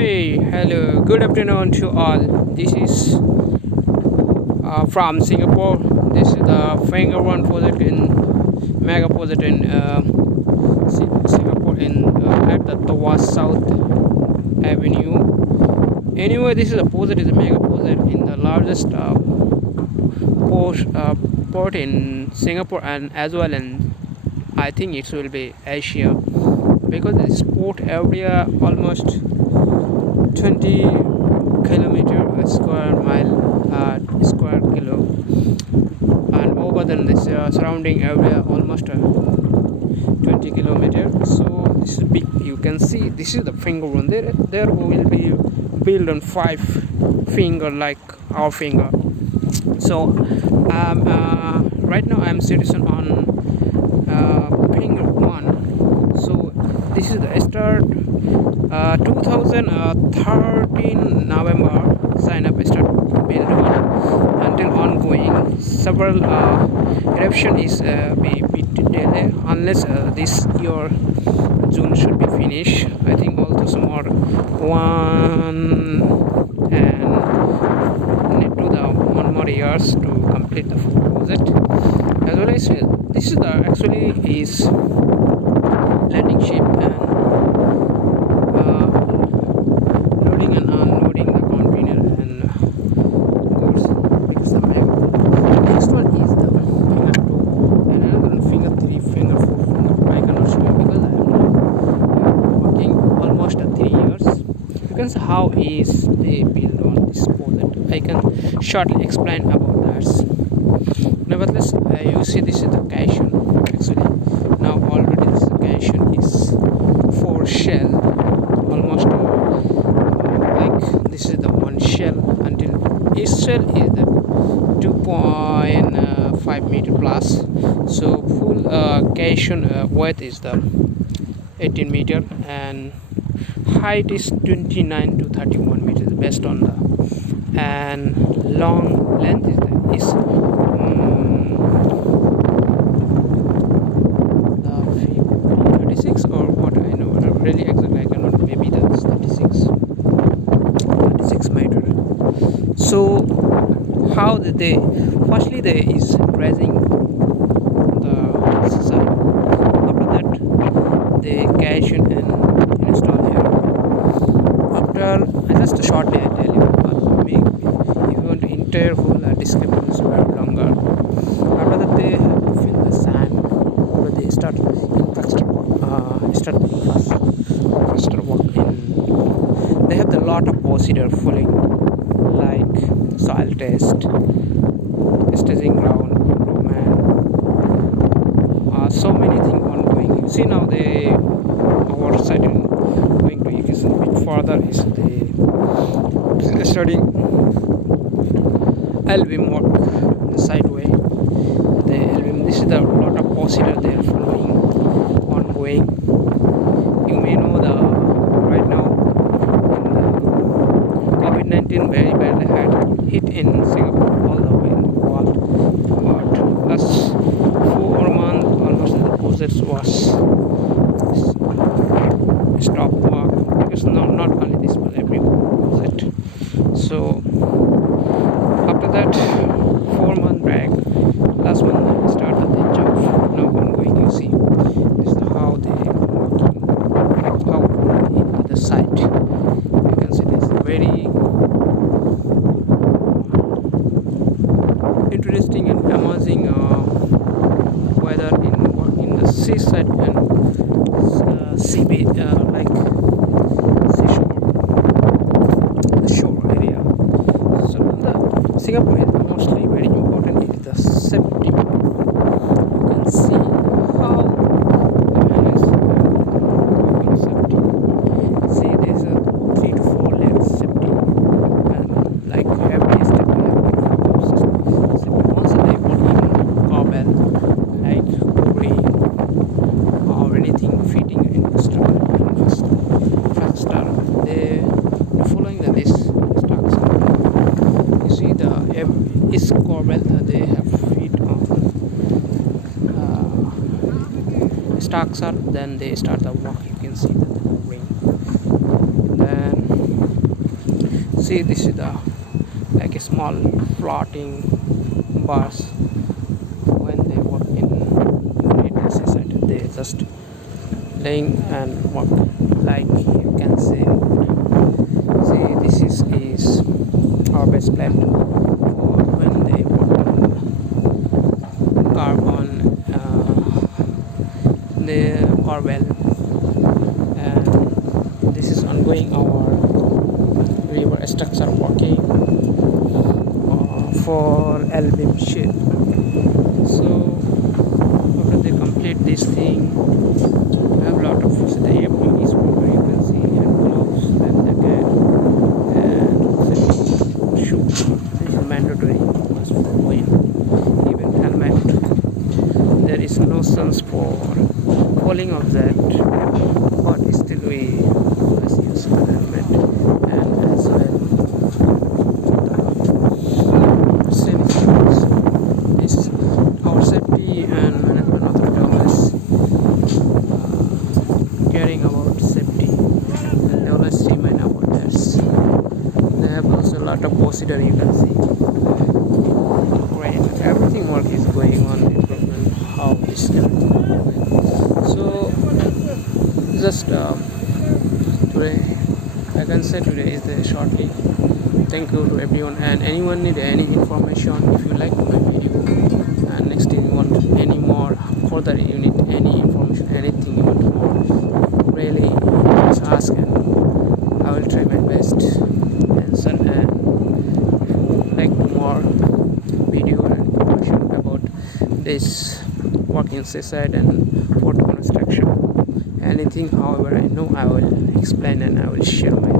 Hey, hello, good afternoon to all. This is from Singapore. This is the Finger One project in Mega project in Singapore in at the Tuas South Avenue. Anyway, this is a project, is a mega project in the largest port in Singapore and as well in I think it will be Asia because this port area almost 20 kilometer square mile square kilo, and over than this surrounding area almost 20 kilometer. So this is big. You can see this is the finger one. There will be built on 5 finger like our finger. So right now I'm sitting on finger one. So this is the start 2013 November sign up start build one until ongoing. Several eruption is be delayed unless this year June should be finished. I think also some more one and need to the 1 more years to complete the full project. As well as this is the actually is landing ship and loading and unloading the container and goods because the map. Next one is the finger 2 and another finger 3, finger 4. I cannot show you because I am working almost 3 years. You can see how is they build on this project. I can shortly explain about that. Nevertheless, you see this is the cation. Actually, now already this cation is 4 shell. Almost like this is the one shell until each shell is the 2.5 meter plus. So full cation width is the 18 meter and height is 29 to 31 meters based on the and long length is 36 or what I know really exactly I cannot, maybe that's 36 meter. So how did they firstly there is raising the side, after that they cation and install here. After just a short day I tell you, but maybe if you want to entire whole description is very longer. After that they have to fill the sand, or they start infrastructure work in. They have a lot of procedure following like soil test, staging ground improvement, so many things ongoing. You see now they our side in going to, if you see a bit further is the studying LVM work the sideway. The LVM, this is the lot of procedure they are following ongoing. You may know the right now in the COVID-19 very badly had hit in Singapore all the way in the world, but last 4 months almost the project was stop work because not only this but every project. So after that 4 month break, last one started the job now ongoing. You see this is how they working, how into the site. You can see this very interesting and amazing weather in the seaside and sea beach like seashore, the shore area. So the Singapore is mostly very important is the safety. You can see how the manage safety. See there's a 3 to 4 layers safety and like every step we have safety. Once they put in cobble like covering or anything fitting in infrastructure, they following this structure. You see the is cobble they have feet on structure, then they start the work. You can see that the ring, then see, this is the like a small floating bars. When they work in retail society, they just laying and work, like you can see this is our best plan for when they work on carbon, the car well. And this is ongoing our river structure working for L-beam sheet. So after they complete this thing, we have a lot of everything is water, you can see, and gloves and jacket and safety shoe. This is mandatory must for going. Even helmet. There is no sense for falling of that, but still we must use the helmet. And as well the same is our safety and management of the dollars, caring about safety, and they always remind about that. They have also a lot of procedure, you can see. Great, everything work is going on, improvement how this everything going. So just today I can say today is the shortly. Thank you to everyone, and anyone need any information, if you like my video and next time you want any more further, you need any information, anything you want to know, really just ask and I will try my best answer. And if you like more video and information about this work in seaside and port construction, anything however I know, I will explain and I will share my